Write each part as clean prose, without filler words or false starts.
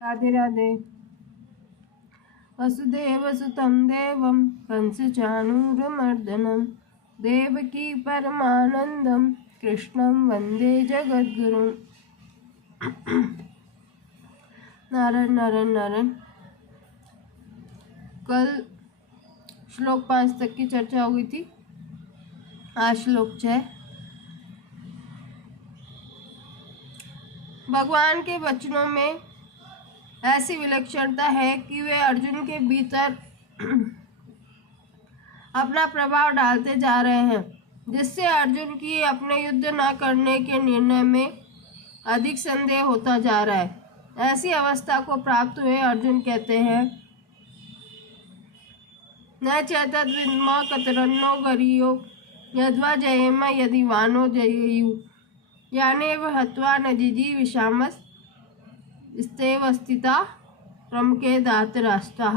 राधे राधे। वसुदेवसुतं देवं कंसचाणूरमर्दनं देवकी परमानंदं कृष्णं वंदे जगद्गुरुं। नारायण नारायण नारायण। कल श्लोक 5 तक की चर्चा हो गई थी। आज श्लोक 6। भगवान के वचनों में ऐसी विलक्षणता है कि वे अर्जुन के भीतर अपना प्रभाव डालते जा रहे हैं, जिससे अर्जुन की अपने युद्ध न करने के निर्णय में अधिक संदेह होता जा रहा है। ऐसी अवस्था को प्राप्त हुए अर्जुन कहते हैं, न चैतद्विद्म कतरन्नो गरीयो यद्वा जयेम यदि वानो जयेयु यानेव हत्वा न जिजी विषामस स्तेव स्थिता प्रमुखे धातराष्ट्राः।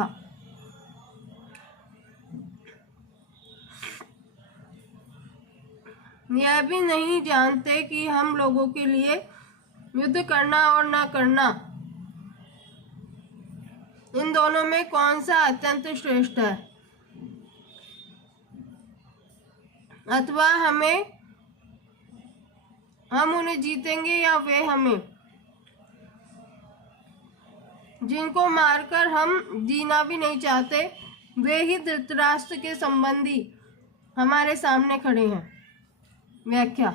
यह भी नहीं जानते कि हम लोगों के लिए युद्ध करना और न करना, इन दोनों में कौन सा अत्यंत श्रेष्ठ है, अथवा हम उन्हें जीतेंगे या वे हमें। जिनको मारकर हम जीना भी नहीं चाहते, वे ही धृतराष्ट्र के संबंधी हमारे सामने खड़े हैं। व्याख्या।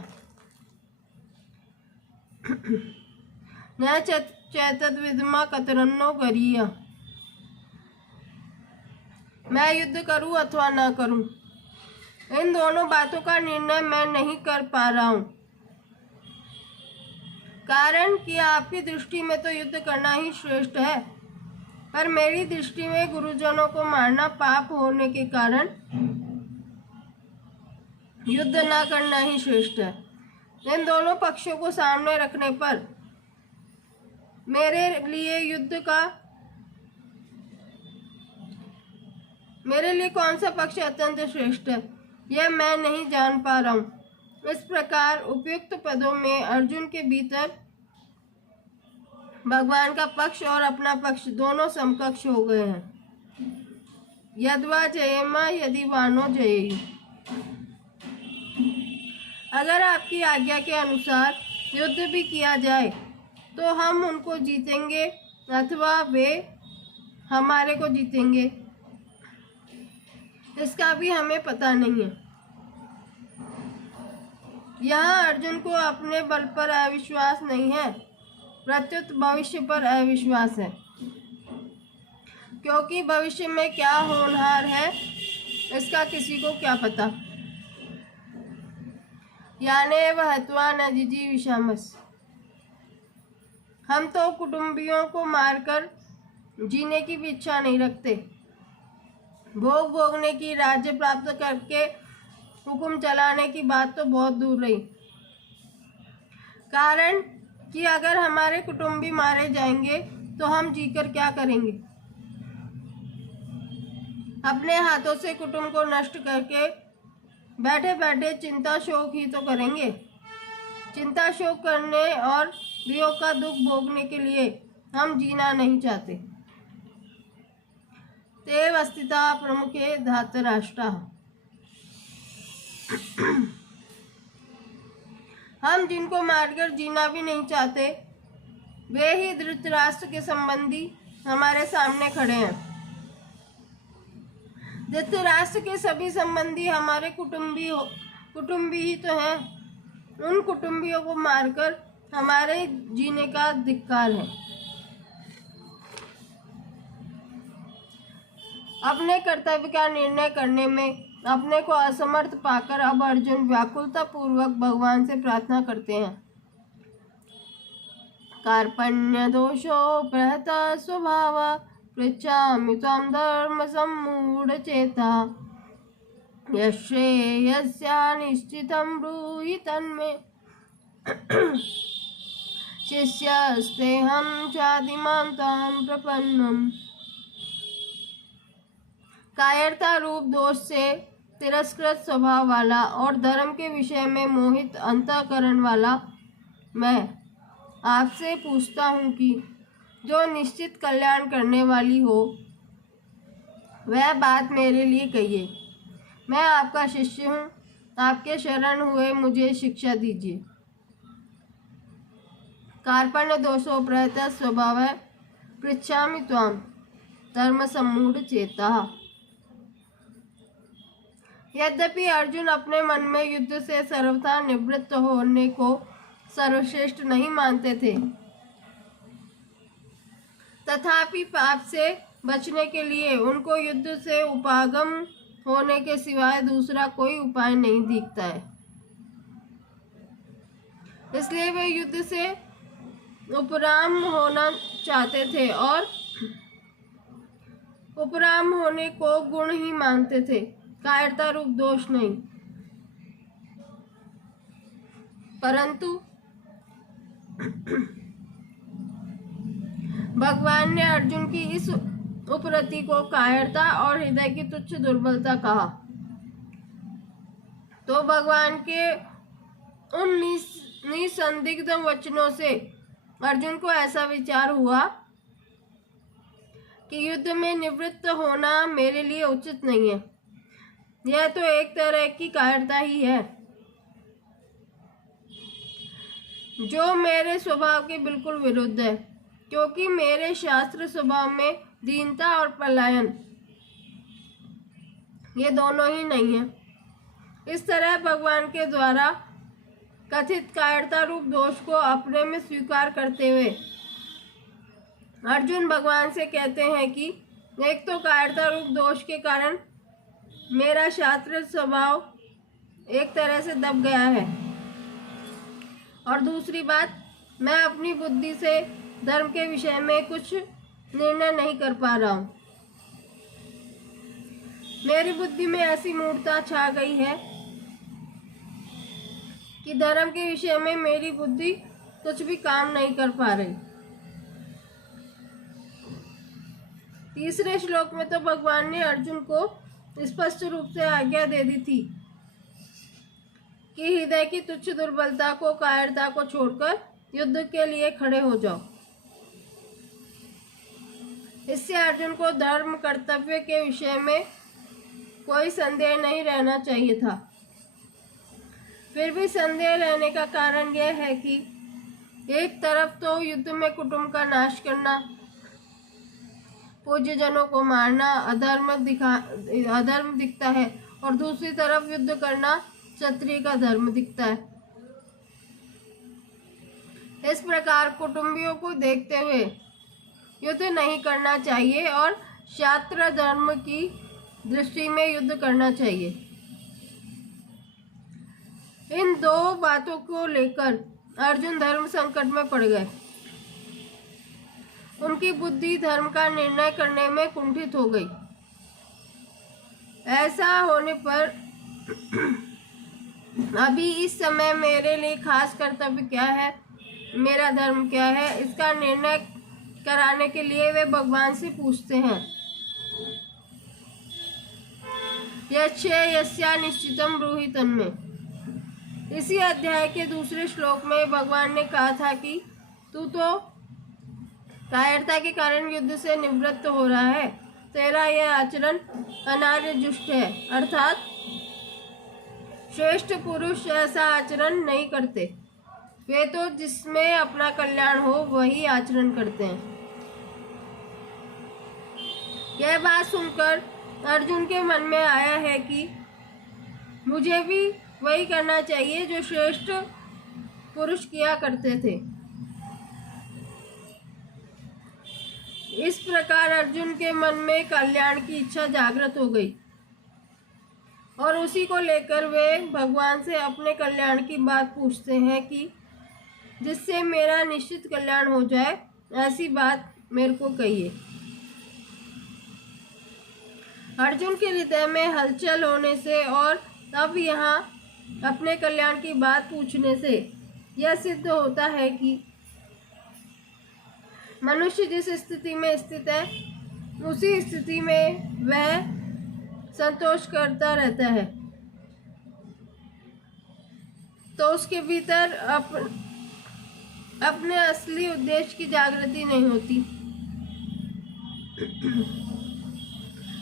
न चैतद्विद्म कतरन्नो गरीय, मैं युद्ध करूं अथवा न करूं, इन दोनों बातों का निर्णय मैं नहीं कर पा रहा हूं। कारण कि आपकी दृष्टि में तो युद्ध करना ही श्रेष्ठ है, पर मेरी दृष्टि में गुरुजनों को मारना पाप होने के कारण युद्ध न करना ही श्रेष्ठ है। इन दोनों पक्षों को सामने रखने पर मेरे लिए कौन सा पक्ष अत्यंत श्रेष्ठ है, यह मैं नहीं जान पा रहा हूँ। इस प्रकार उपयुक्त पदों में अर्जुन के भीतर भगवान का पक्ष और अपना पक्ष दोनों समकक्ष हो गए हैं। यद्वा जयेम यदि वानो जयेयु, अगर आपकी आज्ञा के अनुसार युद्ध भी किया जाए तो हम उनको जीतेंगे अथवा वे हमारे को जीतेंगे, इसका भी हमें पता नहीं है। यहाँ अर्जुन को अपने बल पर अविश्वास नहीं है, प्रत्युत भविष्य पर अविश्वास है, क्योंकि भविष्य में क्या होनहार है इसका किसी को क्या पता। यानेव हत्वा न जिजी विषामस, हम तो कुटुंबियों को मारकर जीने की भी इच्छा नहीं रखते। भोग भोगने की, राज्य प्राप्त करके हुक्म चलाने की बात तो बहुत दूर रही। कारण कि अगर हमारे कुटुंबी मारे जाएंगे तो हम जीकर क्या करेंगे। अपने हाथों से कुटुंब को नष्ट करके बैठे बैठे चिंता शोक ही तो करेंगे। चिंता शोक करने और वियोग का दुख भोगने के लिए हम जीना नहीं चाहते। तेव स्थिता प्रमुखे धातराष्ट्राः, हम जिनको मारकर जीना भी नहीं चाहते, वे ही धृतराष्ट्र के संबंधी हमारे सामने खड़े हैं। धृतराष्ट्र के सभी संबंधी हमारे कुटुंबी ही तो हैं। उन कुटुंबियों को मारकर हमारे जीने का धिक्कार है। अपने कर्तव्य का निर्णय करने में अपने को असमर्थ पाकर अब अर्जुन व्याकुलता पूर्वक भगवान से प्रार्थना करते हैं। कार्पण्य दोषो प्रहत स्वभाव पृच्छामि त्वां धर्म सम्मूढ़ चेता यश्रेयस्या निश्चितं ब्रूहि तन्मे शिष्यस्तेऽहं चादिमां तां प्रपन्नम्। कायरता रूप दोष से तिरस्कृत स्वभाव वाला और धर्म के विषय में मोहित अंतःकरण वाला मैं आपसे पूछता हूँ कि जो निश्चित कल्याण करने वाली हो, वह बात मेरे लिए कहिए। मैं आपका शिष्य हूँ, आपके शरण हुए मुझे शिक्षा दीजिए। कार्पण्य दोषो प्रयतः स्वभावः पृच्छामि त्वां धर्म सम्मूढ़ चेतः। यद्यपि अर्जुन अपने मन में युद्ध से सर्वथा निवृत्त होने को सर्वश्रेष्ठ नहीं मानते थे, तथापि पाप से बचने के लिए उनको युद्ध से उपागम होने के सिवाय दूसरा कोई उपाय नहीं दिखता है। इसलिए वे युद्ध से उपराम होना चाहते थे और उपराम होने को गुण ही मानते थे, कायरता रूप दोष नहीं। परंतु भगवान ने अर्जुन की इस उपरति को कायरता और हृदय की तुच्छ दुर्बलता कहा। तो भगवान के उन निसंदिग्ध वचनों से अर्जुन को ऐसा विचार हुआ कि युद्ध में निवृत्त होना मेरे लिए उचित नहीं है। यह तो एक तरह की कायरता ही है, जो मेरे स्वभाव के बिल्कुल विरुद्ध है, क्योंकि मेरे शास्त्र स्वभाव में दीनता और पलायन ये दोनों ही नहीं है। इस तरह भगवान के द्वारा कथित कायरता रूप दोष को अपने में स्वीकार करते हुए अर्जुन भगवान से कहते हैं कि एक तो कायरता रूप दोष के कारण मेरा शास्त्र स्वभाव एक तरह से दब गया है, और दूसरी बात, मैं अपनी बुद्धि से धर्म के विषय में कुछ निर्णय नहीं कर पा रहा हूँ। मेरी बुद्धि में ऐसी मूढ़ता छा गई है कि धर्म के विषय में मेरी बुद्धि कुछ भी काम नहीं कर पा रही। तीसरे श्लोक में तो भगवान ने अर्जुन को स्पष्ट रूप से आज्ञा दे दी थी कि हृदय की तुच्छ दुर्बलता को, कायरता को छोड़कर युद्ध के लिए खड़े हो जाओ। इससे अर्जुन को धर्म कर्तव्य के विषय में कोई संदेह नहीं रहना चाहिए था। फिर भी संदेह रहने का कारण यह है कि एक तरफ तो युद्ध में कुटुंब का नाश करना, पूज्य जनों को मारना अधर्म दिखता है, और दूसरी तरफ युद्ध करना क्षत्रिय का धर्म दिखता है। इस प्रकार कुटुंबियों को देखते हुए युद्ध नहीं करना चाहिए और शास्त्र धर्म की दृष्टि में युद्ध करना चाहिए। इन दो बातों को लेकर अर्जुन धर्म संकट में पड़ गए। उनकी बुद्धि धर्म का निर्णय करने में कुंठित हो गई। ऐसा होने पर अभी इस समय मेरे लिए खास कर्तव्य क्या है, मेरा धर्म क्या है, इसका निर्णय कराने के लिए वे भगवान से पूछते हैं। यस्या निश्चितम ब्रूहि तन्मे। इसी अध्याय के दूसरे श्लोक में भगवान ने कहा था कि तू तो कायरता के कारण युद्ध से निवृत्त हो रहा है, तेरा यह आचरण अनार्य जुष्ट है, अर्थात श्रेष्ठ पुरुष ऐसा आचरण नहीं करते। वे तो जिसमें अपना कल्याण हो वही आचरण करते हैं। यह बात सुनकर अर्जुन के मन में आया है कि मुझे भी वही करना चाहिए जो श्रेष्ठ पुरुष किया करते थे। इस प्रकार अर्जुन के मन में कल्याण की इच्छा जागृत हो गई और उसी को लेकर वे भगवान से अपने कल्याण की बात पूछते हैं कि जिससे मेरा निश्चित कल्याण हो जाए, ऐसी बात मेरे को कहिए। अर्जुन के हृदय में हलचल होने से और अब यहाँ अपने कल्याण की बात पूछने से यह सिद्ध होता है कि मनुष्य जिस स्थिति में स्थित है उसी स्थिति में वह संतोष करता रहता है, तो उसके भीतर अपने असली उद्देश्य की जागृति नहीं होती।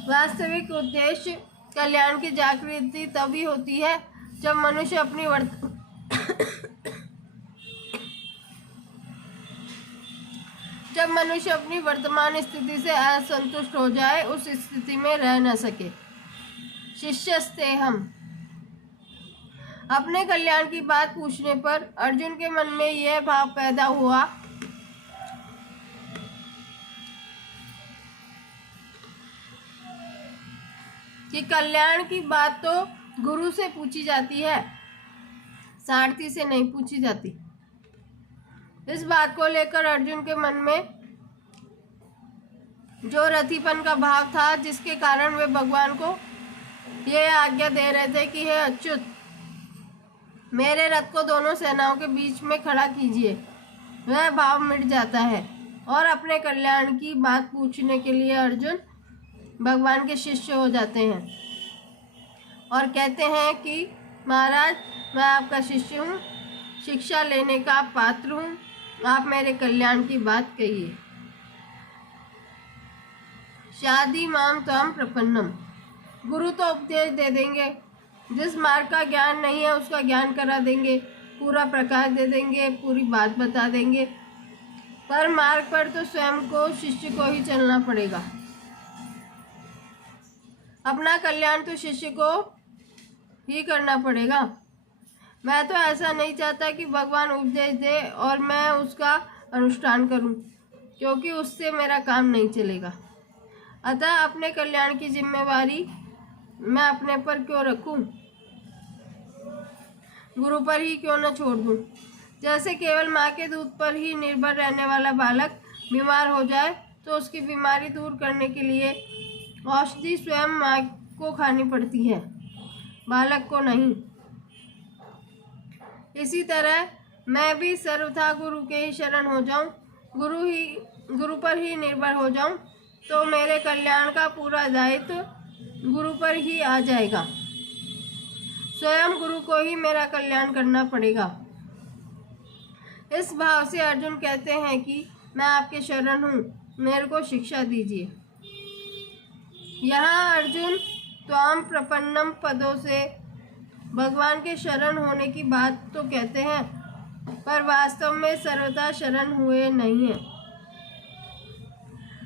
वास्तविक उद्देश्य कल्याण की जागृति तभी होती है जब मनुष्य अपनी वर्तमान स्थिति से असंतुष्ट हो जाए, उस स्थिति में रह न सके। शिष्यस्तेहम्। अपने कल्याण की बात पूछने पर अर्जुन के मन में यह भाव पैदा हुआ कि कल्याण की बात तो गुरु से पूछी जाती है, सारथी से नहीं पूछी जाती। इस बात को लेकर अर्जुन के मन में जो रथिपन का भाव था, जिसके कारण वे भगवान को यह आज्ञा दे रहे थे कि हे अच्युत, मेरे रथ को दोनों सेनाओं के बीच में खड़ा कीजिए, वह भाव मिट जाता है और अपने कल्याण की बात पूछने के लिए अर्जुन भगवान के शिष्य हो जाते हैं और कहते हैं कि महाराज, मैं आपका शिष्य हूँ, शिक्षा लेने का पात्र हूँ, आप मेरे कल्याण की बात कहिए। शादी माम त्वाम प्रपन्नम। गुरु तो उपदेश दे देंगे, जिस मार्ग का ज्ञान नहीं है उसका ज्ञान करा देंगे, पूरा प्रकाश दे देंगे, पूरी बात बता देंगे, पर मार्ग पर तो स्वयं को, शिष्य को ही चलना पड़ेगा। अपना कल्याण तो शिष्य को ही करना पड़ेगा। मैं तो ऐसा नहीं चाहता कि भगवान उपदेश दे और मैं उसका अनुष्ठान करूं, क्योंकि उससे मेरा काम नहीं चलेगा। अतः अपने कल्याण की जिम्मेवारी मैं अपने पर क्यों रखूं, गुरु पर ही क्यों न छोड़ दूं। जैसे केवल माँ के दूध पर ही निर्भर रहने वाला बालक बीमार हो जाए तो उसकी बीमारी दूर करने के लिए औषधि स्वयं माँ को खानी पड़ती है, बालक को नहीं। इसी तरह मैं भी सर्वथा गुरु के ही शरण हो जाऊं, गुरु पर ही निर्भर हो जाऊं, तो मेरे कल्याण का पूरा दायित्व गुरु पर ही आ जाएगा। स्वयं गुरु को ही मेरा कल्याण करना पड़ेगा। इस भाव से अर्जुन कहते हैं कि मैं आपके शरण हूँ, मेरे को शिक्षा दीजिए। यहाँ अर्जुन त्वाम प्रपन्नम पदों से भगवान के शरण होने की बात तो कहते हैं, पर वास्तव में सर्वथा शरण हुए नहीं हैं।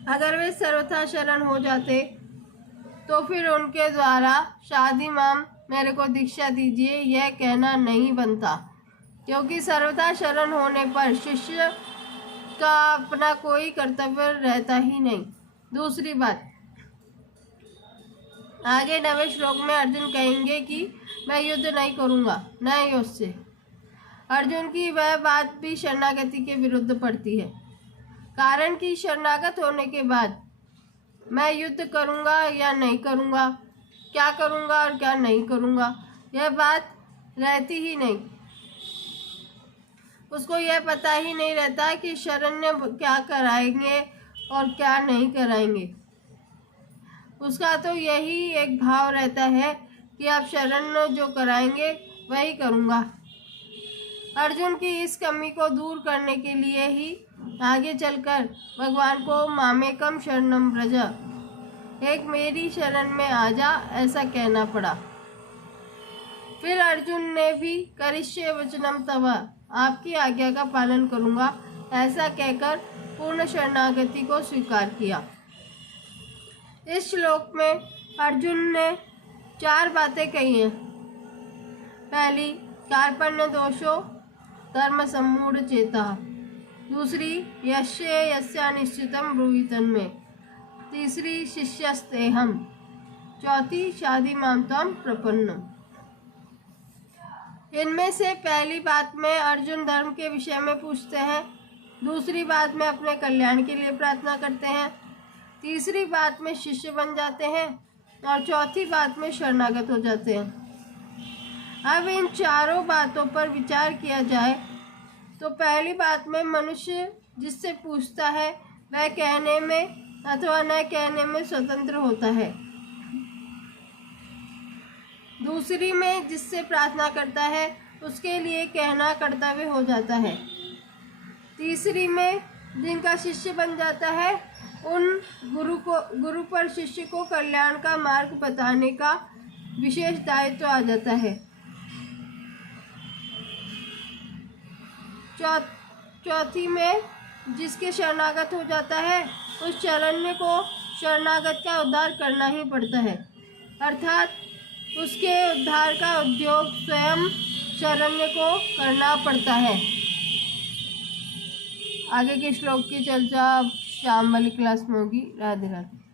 अगर वे सर्वथा शरण हो जाते तो फिर उनके द्वारा शादी माम, मेरे को दीक्षा दीजिए, यह कहना नहीं बनता, क्योंकि सर्वथा शरण होने पर शिष्य का अपना कोई कर्तव्य रहता ही नहीं। दूसरी बात, आगे 9वें श्लोक में अर्जुन कहेंगे कि मैं युद्ध नहीं करूँगा, न युद्ध से। अर्जुन की वह बात भी शरणागति के विरुद्ध पड़ती है, कारण कि शरणागत होने के बाद मैं युद्ध करूँगा या नहीं करूँगा, क्या करूँगा और क्या नहीं करूँगा, यह बात रहती ही नहीं। उसको यह पता ही नहीं रहता कि शरण्य क्या कराएंगे और क्या नहीं कराएंगे। उसका तो यही एक भाव रहता है कि आप शरण जो कराएंगे वही करूँगा। अर्जुन की इस कमी को दूर करने के लिए ही आगे चलकर भगवान को मामेकम शरणम व्रज, एक मेरी शरण में आ जा, ऐसा कहना पड़ा। फिर अर्जुन ने भी करिष्ये वचनम तव, आपकी आज्ञा का पालन करूँगा, ऐसा कहकर पूर्ण शरणागति को स्वीकार किया। इस श्लोक में अर्जुन ने 4 बातें कही हैं। पहली, कार्पण्य दोषो धर्म सम्मूढ़ चेता। दूसरी, यस्य यस्यानिश्चितं ब्रूहीतन में। तीसरी, शिष्यस्तेहम्। चौथी, शादी मां त्वां प्रपन्नम्। इनमें से पहली बात में अर्जुन धर्म के विषय में पूछते हैं, दूसरी बात में अपने कल्याण के लिए प्रार्थना करते हैं, तीसरी बात में शिष्य बन जाते हैं और चौथी बात में शरणागत हो जाते हैं। अब इन चारों बातों पर विचार किया जाए तो पहली बात में मनुष्य जिससे पूछता है वह कहने में अथवा न कहने में स्वतंत्र होता है। दूसरी में जिससे प्रार्थना करता है उसके लिए कहना कर्तव्य हो जाता है। तीसरी में जिनका शिष्य बन जाता है उन गुरु पर शिष्य को कल्याण का मार्ग बताने का विशेष दायित्व आ जाता है। चौथी में जिसके शरणागत हो जाता है उस शरण्य को शरणागत का उद्धार करना ही पड़ता है, अर्थात उसके उद्धार का उद्योग स्वयं शरण्य को करना पड़ता है। आगे के श्लोक की चर्चा शाम वाली क्लास में होगी। राधे राधे।